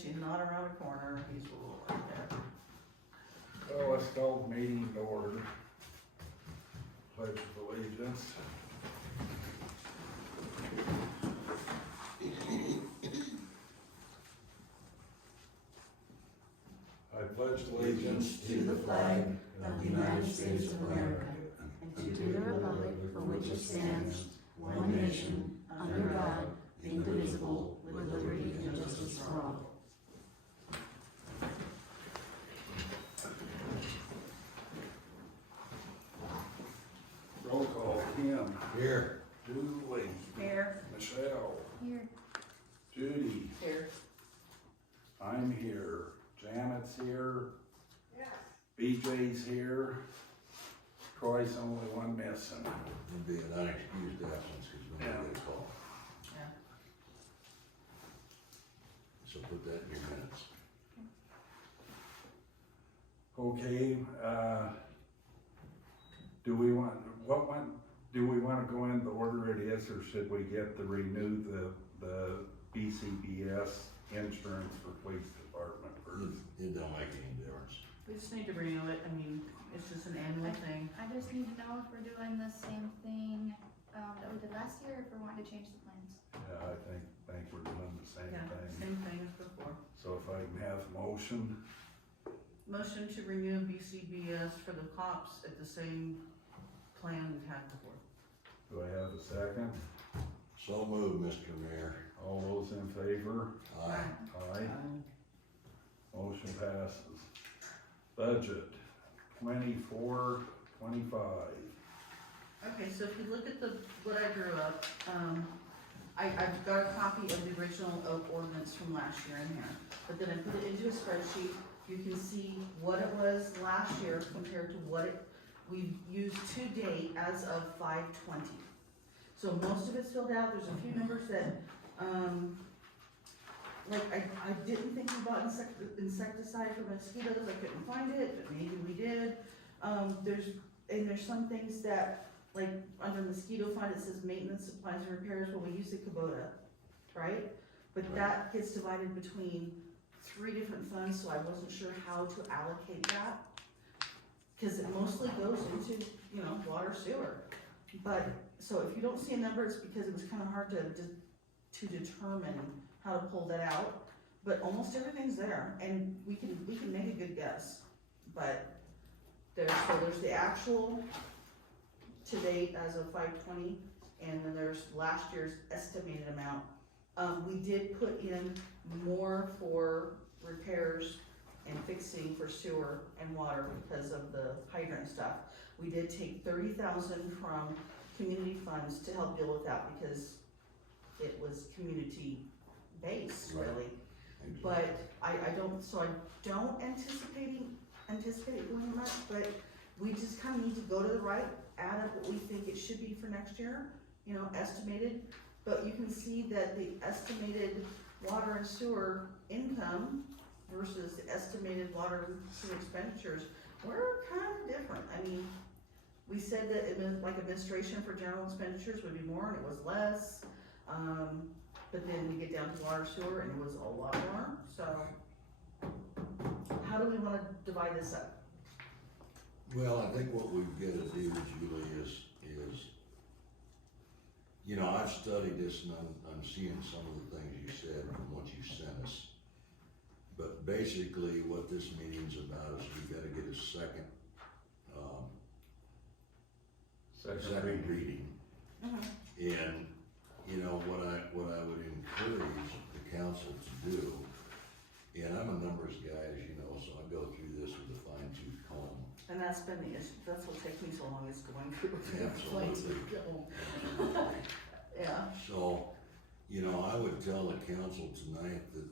she's not around a corner, he's right there. So let's call the meeting to order. Pledge of allegiance. I pledge allegiance to the flag of the United States of America and to the republic for which it stands, one nation, under God, indivisible, with liberty and justice for all. Roll call. Kim. Here. Julie. Here. Michelle. Here. Judy. Here. I'm here. Janet's here. Yes. BJ's here. Troy's the only one missing. It'd be an unexcused absence because we never get a call. Yeah. So put that in your minutes. Okay, do we want to go in the order it is, or should we get to renew the BCBS insurance for police department first? It don't make any difference. We just need to renew it, I mean, it's just an annual thing. I just need to know if we're doing the same thing, that we did last year, or if we're wanting to change the plans. Yeah, I think we're doing the same Yeah, thing. same thing as before. So if I can have a motion, Motion to renew BCBS for the cops at the same plan we had before. do I have a second? So moved, Mr. Mayor. All those in favor? Aye. Aye. Motion passes. Budget, 24-25. Okay, so if you look at what I drew up, I've got a copy of the original ordinance from last year in here, but then I put it into a spreadsheet. You can see what it was last year compared to what we've used to date as of 5/20. So most of it's filled out. There's a few numbers that, like I didn't think we bought insecticide for mosquitoes. I couldn't find it, but maybe we did. There's some things that, like under mosquito fund, it says maintenance, supplies, and repairs. Well, we use the Kubota, right? But that gets divided between 3 different funds, so I wasn't sure how to allocate that. Cause it mostly goes into, water, sewer. But, so if you don't see a number, it's because it was kinda hard to determine how to pull that out. But almost everything's there, and we can make a good guess. But there's the actual to date as of 5/20, and then there's last year's estimated amount. We did put in more for repairs and fixing for sewer and water because of the hydrant stuff. We did take 30,000 from community funds to help deal with that because it was community based, Right. really. Exactly. But I don't anticipate doing much, but we just kinda need to go to the right, add up what we think it should be for next year, estimated. But you can see that the estimated water and sewer income versus the estimated water and sewer expenditures were kinda different. I mean, we said that administration for general expenditures would be more and it was less. But then we get down to water sewer and it was a lot more, so. How do we wanna divide this up? Well, I think what we've got to do, Julie, is I've studied this and I'm seeing some of the things you said from what you sent us. But basically, what this meeting's about is we gotta get a second reading. And, what I would encourage the council to do, and I'm a numbers guy, as you know, so I go through this with a fine tooth comb. And that's been the issue, that's what takes me so long, is going through the complaints. Absolutely. Yeah. So, I would tell the council tonight that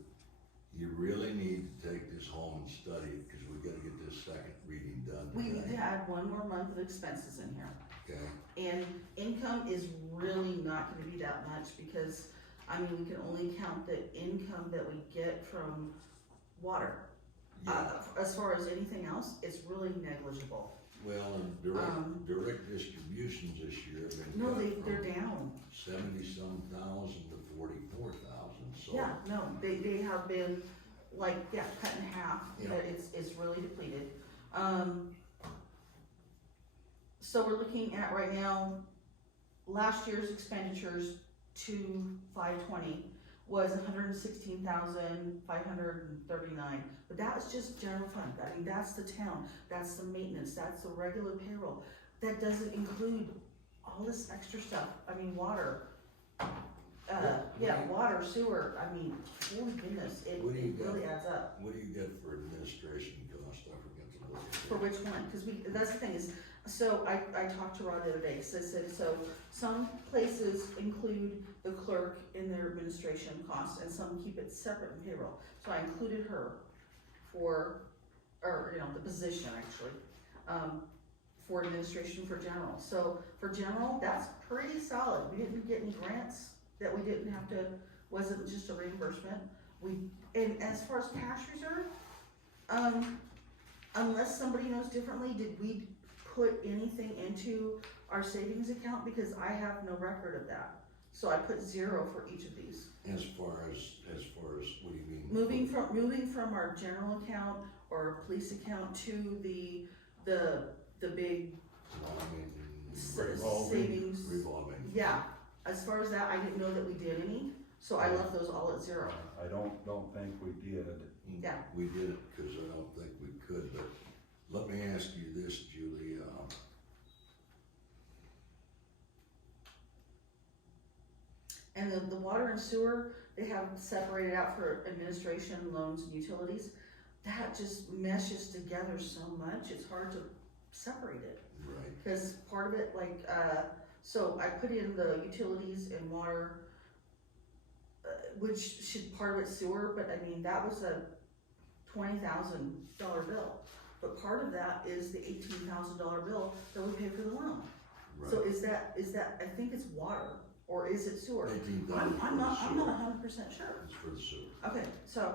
you really need to take this home and study it, because we gotta get this second reading done We need to today. add 1 more month of expenses in here. Okay, And income is really not gonna be that much because, we can only count the income that we get from water. yeah, As far as anything else, it's really negligible. well, and direct distributions this year have been No, cut they're from down. 70-some thousand to 44,000, so. Yeah, no, they have been, like, yeah, cut in half, Yeah. that it's really depleted. So we're looking at right now, last year's expenditures to 520 was 116,539, but that was just general fund. I mean, that's the town, that's the maintenance, that's the regular payroll. That doesn't include all this extra stuff. I mean, water, water, sewer. I mean, holy goodness, it What do you really got? adds up. What do you get for administration cost? I forget to look at For that. which one? Because that's the thing is, so I talked to Rod the other day, because I said, so some places include the clerk in their administration costs, and some keep it separate in payroll. So I included her for, or, the position actually, for administration for general. So for general, that's pretty solid. We didn't get any grants that we didn't have to, wasn't just a reimbursement. And as far as cash reserve, unless somebody knows differently, did we put anything into our savings account? Because I have no record of that. So I put 0 for each of these. As far as, what do you mean? Moving from our general account or police account to the big savings. Revolving. Yeah, as far as that, I didn't know that we did any, so I left those all at 0. I don't think we did. Yeah. We didn't, cause I don't think we could, but let me ask you this, Julie, And the water and sewer, they have separated out for administration, loans, and utilities. That just meshes together so much, it's hard to separate it. right, Cause part of it, like, so I put in the utilities and water, which should, part of it's sewer, but I mean, that was a $20,000 bill. But part of that is the $18,000 bill that we pay for the loan. right. So is that, I think it's water, or is it sewer? 18,000 I'm not for the sewer. 100% sure. It's for the sewer, Okay, so,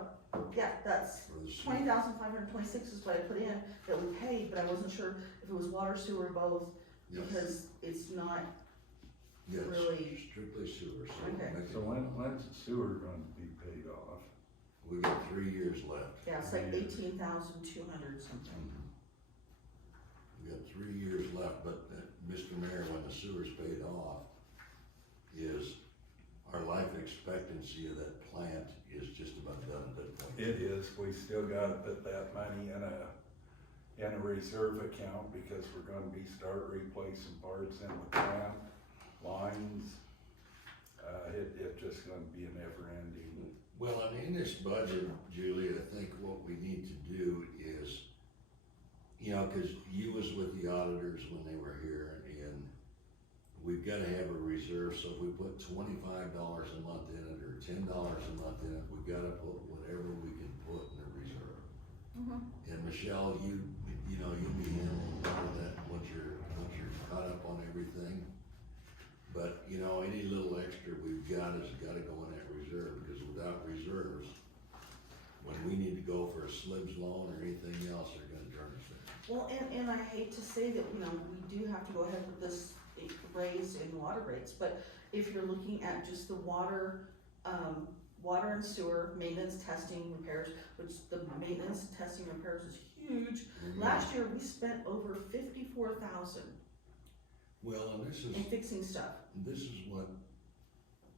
yeah, that's for the sewer. 20,526 is what I put in that we paid, but I wasn't sure if it was water, sewer, both, Yes. because it's not, Yes, really- strictly sewer, so. Okay. make So it- when's the sewer gonna be paid off? We got 3 years left. yeah, it's like Yeah. 18,200 something. We got 3 years left, but Mr. Mayor, when the sewer's paid off, is our life expectancy of that plant is just about done at that point. It is, we still gotta put that money in a reserve account because we're gonna start replacing parts in the plant, lines. It's just gonna be a never ending. Well, and in this budget, Julie, I think what we need to do is, cause you was with the auditors when they were here, and we've gotta have a reserve, so if we put $25 a month in it, or $10 a month in it, we've gotta put whatever we can put in the reserve. And Michelle, you be handling a lot of that once you're caught up on everything. But, any little extra we've got has gotta go in that reserve, because without reserves, when we need to go for a SLIBS loan or anything else, they're gonna turn us down. Well, and I hate to say that, we do have to go ahead with this raise in water rates, but if you're looking at just the water and sewer, maintenance, testing, repairs, which the maintenance, testing, repairs is huge. Last year, we spent over 54,000 Well, and this in fixing stuff. is what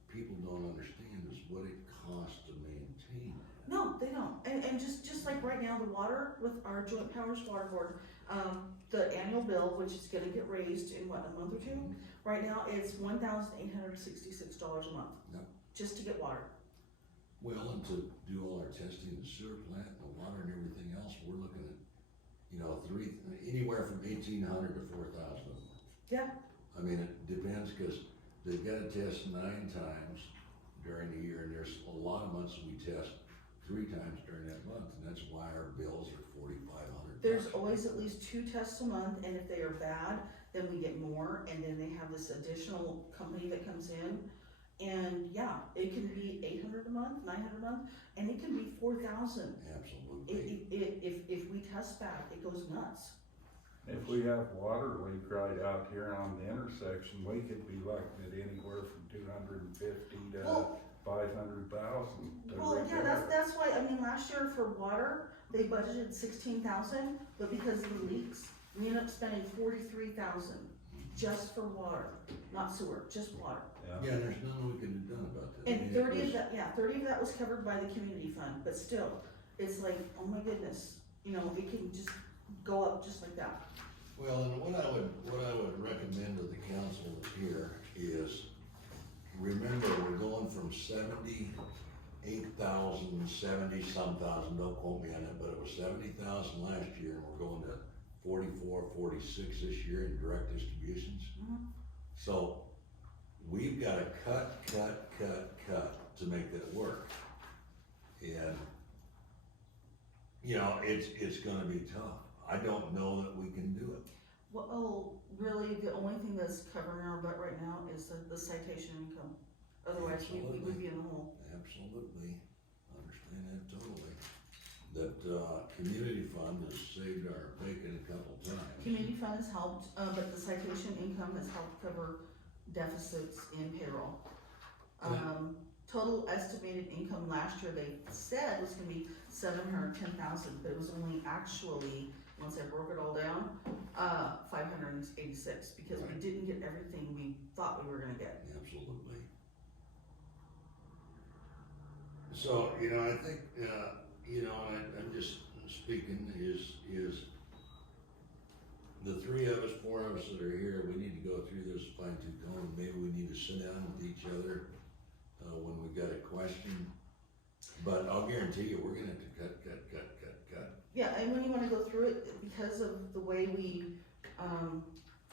people don't understand, is what it costs to maintain. No, they don't, and just like right now, the water with our Joint Powers Water Board, the annual bill, which is gonna get raised in what, a month or two? Right now, it's $1,866 a month. Yep. Just to get water. Well, and to do all our testing, the sewer plant, the water and everything else, we're looking at, anywhere from 1,800 to 4,000 a month. Yeah. I mean, it depends, cause they've gotta test 9 times during the year, and there's a lot of months we test 3 times during that month, and that's why our bills are $4,500. There's always at least 2 tests a month, and if they are bad, then we get more, and then they have this additional company that comes in. And yeah, it can be 800 a month, 900 a month, and it can be 4,000. Absolutely. If we test back, it goes nuts. If we have water leak right out here on the intersection, we could be looking at anywhere from 250 to Well, $500,000 to Well, yeah, repair it. that's why, I mean, last year for water, they budgeted 16,000, but because of the leaks, we ended up spending 43,000 just for water, not sewer, just water. Yeah, Yeah, there's nothing we could have done about that. I And mean, it 30 was- of that, yeah, 30 of that was covered by the community fund, but still, it's like, oh my goodness, you know, it can just go up just like that. Well, and what I would recommend to the council here is, remember, we're going from 78,000, 70-some thousand, don't quote me on it, but it was 70,000 last year, and we're going to 44, 46 this year in direct distributions. Mhm. So, we've gotta cut to make that work. And, you know, it's gonna be tough. I don't know that we can do it. Well, oh, really, the only thing that's covering our butt right now is the citation income. Otherwise, we would be in the hole. Absolutely, understand that totally. That, community fund has saved our bacon a couple times. Community fund has helped, but the citation income has helped cover deficits in payroll. Total estimated income last year, they said was gonna be 710,000, but it was only actually, once I broke it all down, 586, because we Right. didn't get everything we thought we were gonna get. Absolutely. So, you know, I think, you know, I'm just speaking is the three of us, four of us that are here, we need to go through this fine tooth comb. Maybe we need to sit down with each other, when we got a question. But I'll guarantee you, we're gonna have to cut. Yeah, and when you wanna go through it, because of the way we,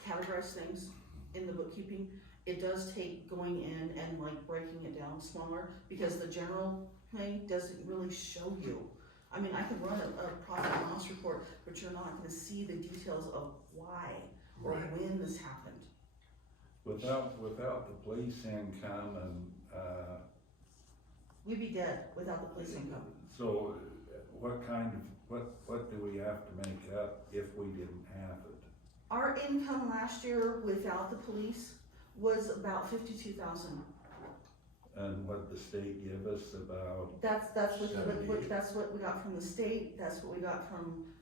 categorize things in the bookkeeping, it does take going in and like breaking it down smaller, because the general thing doesn't really show you. I mean, I can run a profit and loss report, but you're not gonna see the details of why or Right. when this happened. without the police income and, We'd be dead without the police income. so what do we have to make up if we didn't have it? Our income last year without the police was about 52,000. And what the state give us about, That's what 78. that's what we got from the state, that's what we got from,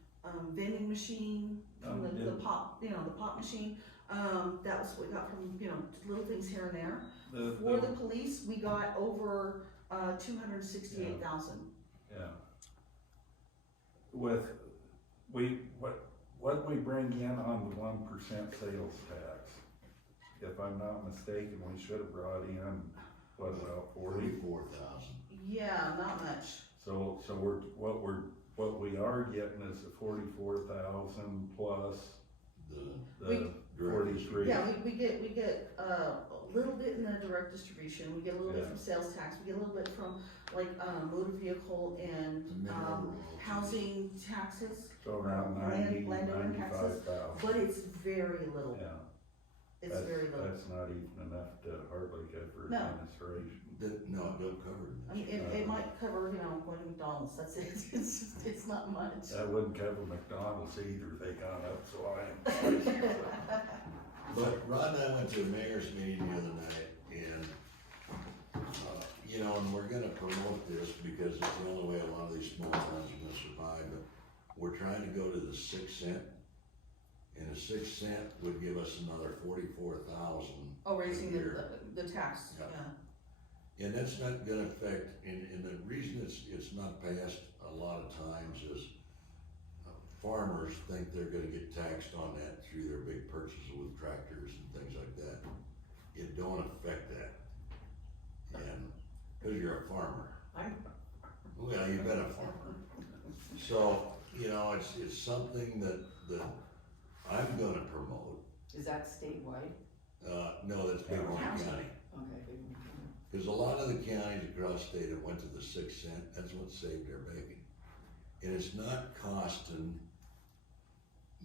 vending machine, from the Yeah. pop, the pop machine. That was what we got from, little things here and there. the, For the police, we got over, 268,000. yeah. What we bring in on the 1% sales tax? If I'm not mistaken, we should have brought in, what, about 40? 44,000. Yeah, not much. So what we are getting is the 44,000 plus The the direct 43. Yeah, we get, a little bit in the direct distribution, we get a little bit Yeah. from sales tax, we get a little bit from, like, motor vehicle and, mineral housing taxes, So around Land- landowner taxes. 95,000. but it's very little, Yeah, it's very little. that's not even enough to hardly cover No. administration. No, it don't cover it. I mean, it might cover, going to McDonald's, that's it, it's not much. That wouldn't cover McDonald's either, they gone up, so I. But Rod and I went to a mayor's meeting the other night, and, and we're gonna promote this because it's the only way a lot of these small towns are gonna survive, but we're trying to go to the 6 cent. And a 6 cent would give us another 44,000. Oh, raising a year. the tax, Yeah. yeah. And that's not gonna affect, and the reason it's not passed a lot of times is farmers think they're gonna get taxed on that through their big purchases with tractors and things like that. It don't affect that. And, cause you're a farmer. Well, you've been a farmer. So, it's something that I'm gonna promote. Is that statewide? No, that's Bighorn County. County. Okay, good. Cause a lot of the counties across state that went to the 6 cent, that's what saved their bacon. And it's not costing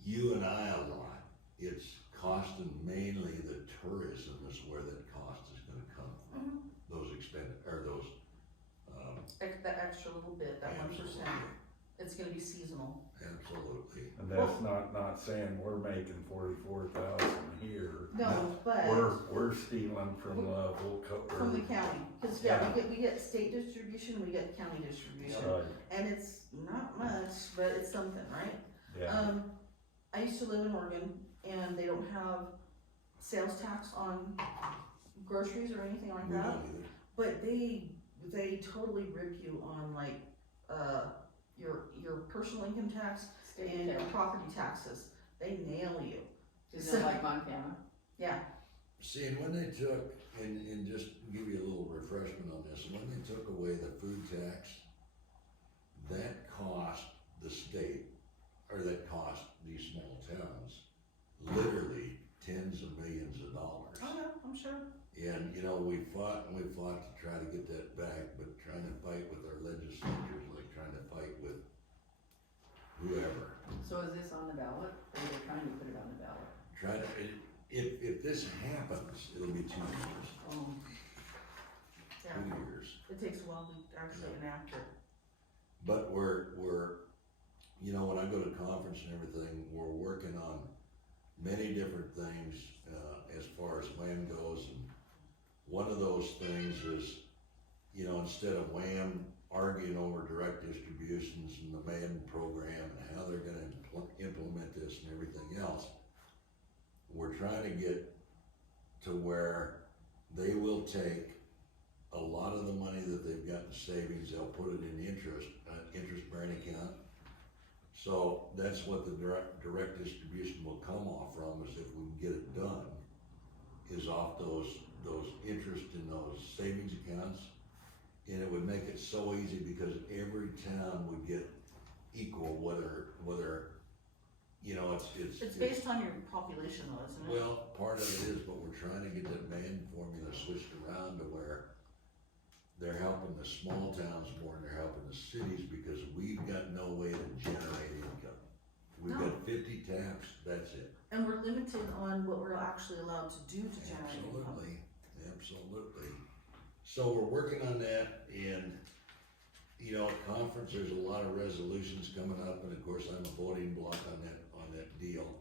you and I a lot, it's costing mainly the tourism is where that cost is gonna come from. Mhm. Those That extra little bit, that 1%, absolutely. it's it's gonna be seasonal. Absolutely. And that's not saying we're making 44,000 here. No, but We're stealing from Level. from the county, cause yeah, we get state distribution, we get county distribution, Right, and it's not much, but it's something, right? yeah, I used to live in Oregon, and they don't have sales tax on groceries or anything like We that, don't either. but they totally rip you on like, your personal income tax State and your tax. property taxes, they nail you, Is it like Montana? yeah. See, and when they took, and just give you a little refreshment on this, when they took away the food tax, that cost the state, or that cost these small towns, literally tens of millions of dollars. Oh yeah, I'm sure. And, you know, we fought to try to get that back, but trying to fight with our legislatures, like trying to fight with whoever. So is this on the ballot, or are they trying to put it on the ballot? If this happens, it'll be 2 years, Yeah, 2 years. it takes a while to actually enact it. But we're, you know, when I go to conference and everything, we're working on many different things, as far as WHAM goes, and one of those things is, you know, instead of WHAM arguing over direct distributions and the MAN program and how they're gonna implement this and everything else, we're trying to get to where they will take a lot of the money that they've got in savings, they'll put it in interest-bearing account. So that's what the direct distribution will come off from, is if we can get it done, is off those interest in those savings accounts. And it would make it so easy because every town would get equal, whether, you know, It's based on your population though, isn't it? well, part of it is, but we're trying to get that MAN formula switched around to where they're helping the small towns more than they're helping the cities, because we've got no way to generate income. We've No. got 50 taps, that's it. And we're limited on what we're actually allowed to do to generate income. Absolutely. So we're working on that, and, you know, at conference, there's a lot of resolutions coming up, and of course, I'm a voting block on that deal.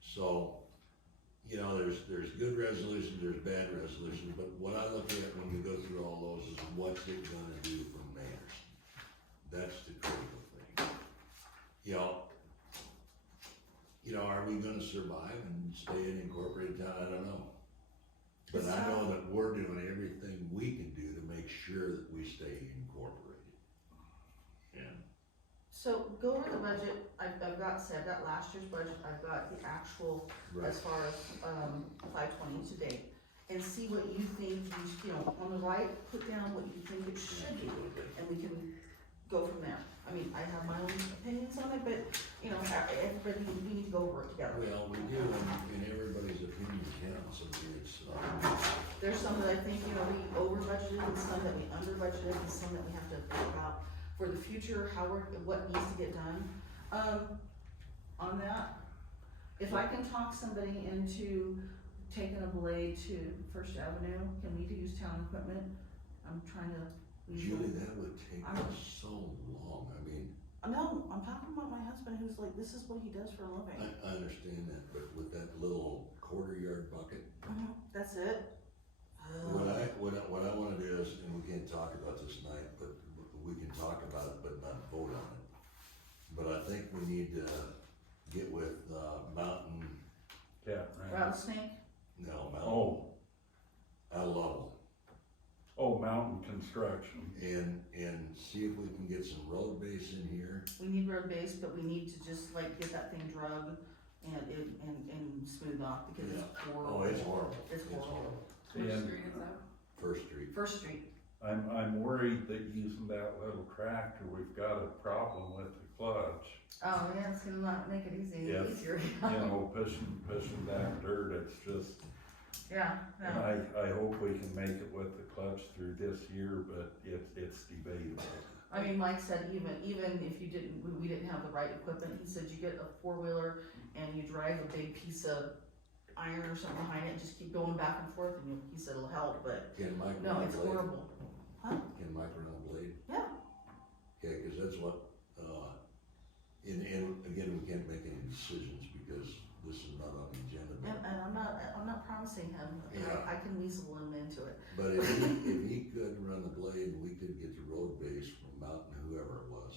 So, you know, there's good resolutions, there's bad resolutions, but what I look at when we go through all those is what's it gonna do for mayors? That's the critical thing. You know, are we gonna survive and stay an incorporated town? I don't know. But I know that we're doing everything we can do to make sure that we stay incorporated. And So go over the budget, I've got last year's budget, I've got the actual as far as, 520 to date. And see what you think, you know, on the right, put down what you think it should be, and we can go from there. I mean, I have my own opinions on it, but, you know, everybody, we need to go over it together. well, we do, and everybody's opinion counts, I mean, it's, There's some that I think, you know, we over budgeted, and some that we under budgeted, and some that we have to think about for the future, what needs to get done. On that, if I can talk somebody into taking a blade to First Avenue, can we use town equipment? I'm trying to. Julie, that would take us so long, I mean, No, I'm talking about my husband who's like, this is what he does for a living. I understand that, but with that little quarter-yard bucket, That's it. what I wanna do is, and we can't talk about this tonight, but we can talk about it, but not vote on it. But I think we need to get with, Mountain, yeah, right. Rattlesnake. no, Mountain, Oh, Lovell, Mountain Construction. and see if we can get some road base in here. We need road base, but we need to just like get that thing drug and smooth off because it's horrible. Oh, it's horrible. It's horrible. And First Street. First Street. I'm worried that using that little tractor, we've got a problem with the clutch. Oh yeah, it's gonna not make it Yeah. easier. You know, pushing that dirt, it's just, Yeah, and no. I hope we can make it with the clutch through this year, but it's debatable. I mean, Mike said even if you didn't, we didn't have the right equipment, he said you get a 4-wheeler and you drive a big piece of iron or something behind it, and just keep going back and forth, and he said it'll help, but Can Mike no, run a it's blade? horrible. Can Mike run a blade? Yeah. Okay, cause that's what, again, we can't make any decisions because this is not on the agenda. And I'm not promising him, Yeah. I can weasel him into it. But if he could run the blade, we could get the road base from Mountain, whoever it was,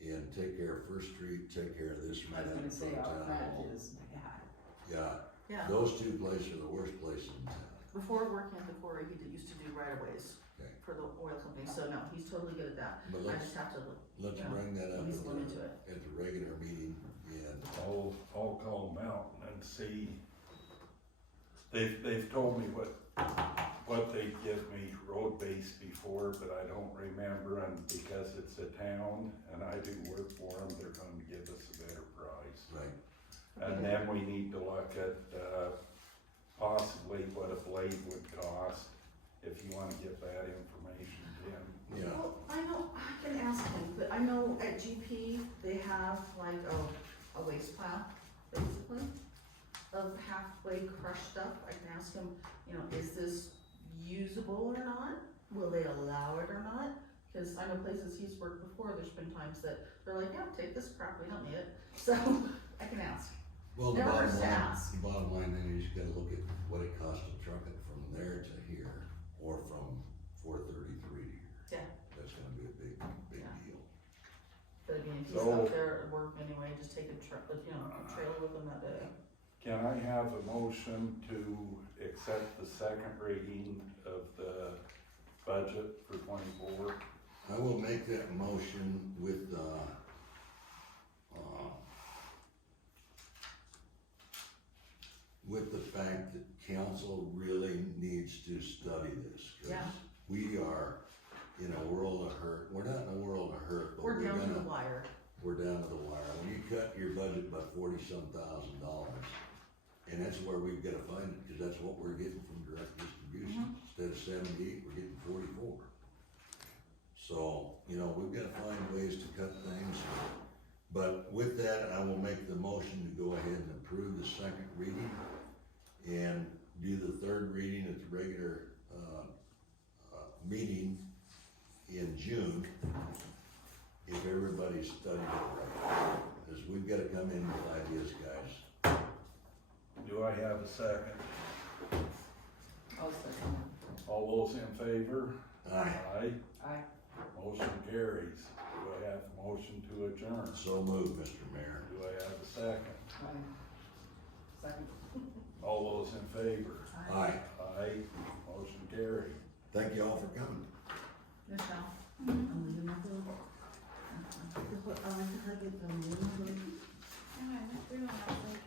and take care of First Street, take care of this. I was gonna say out town front hall. is bad. Yeah, Yeah, those two places are the worst places in town. before working at the quarry, used to do right of ways Okay. for the oil company, so no, he's totally good at that. But I let's, just have to let's yeah, bring that up weasel him into it. at the regular meeting, and I'll call them out and see. They've told me what they give me road base before, but I don't remember, and because it's a town and I do work for them, they're gonna give us a better price. right, And then we need to look at, possibly what a blade would cost, if you wanna get that information, Tim. yeah, Well, I know, I can ask him, but I know at GP, they have like a waste pile, basically, of halfway crushed stuff. I can ask him, you know, is this usable or not? Will they allow it or not? Cause I know places he's worked before, there's been times that they're like, yeah, take this crap, we don't need it, so I can ask. well, the Never bottom hurts to line, ask. the bottom line then is you gotta look at what it costs to truck it from there to here, or from 433 to here. Yeah. That's gonna be a big Yeah. deal. But again, if he's So- up there at work anyway, just take a truck, you know, a trailer with him that day. Can I have a motion to accept the second reading of the budget for 24? I will make that motion with the fact that council really needs to study this. 'Cause Yeah. we are in a world of hurt, we're not in a world of hurt, but We're we're down to the gonna, wire. we're down to the wire. When you cut your budget by $40-some thousand, and that's where we've gotta find it, cause that's what we're getting from direct distribution. Instead of 78, we're getting 44. So, you know, we've gotta find ways to cut things. But with that, I will make the motion to go ahead and approve the second reading and do the third reading at the regular, meeting in June, if everybody's studied it right. Cause we've gotta come in with ideas, guys. Do I have a second? I'll second All those in favor? Aye, Aye. it. Aye. Motion carries. Do I have a motion to adjourn? so moved, Mr. Mayor. Do I have a second? Aye. Second. All those in favor? Aye, Aye. Motion carried. thank you all for coming. Michelle, I'm leaving my bill. I like to hug it, I'm leaving my bill. And I went through and I was like,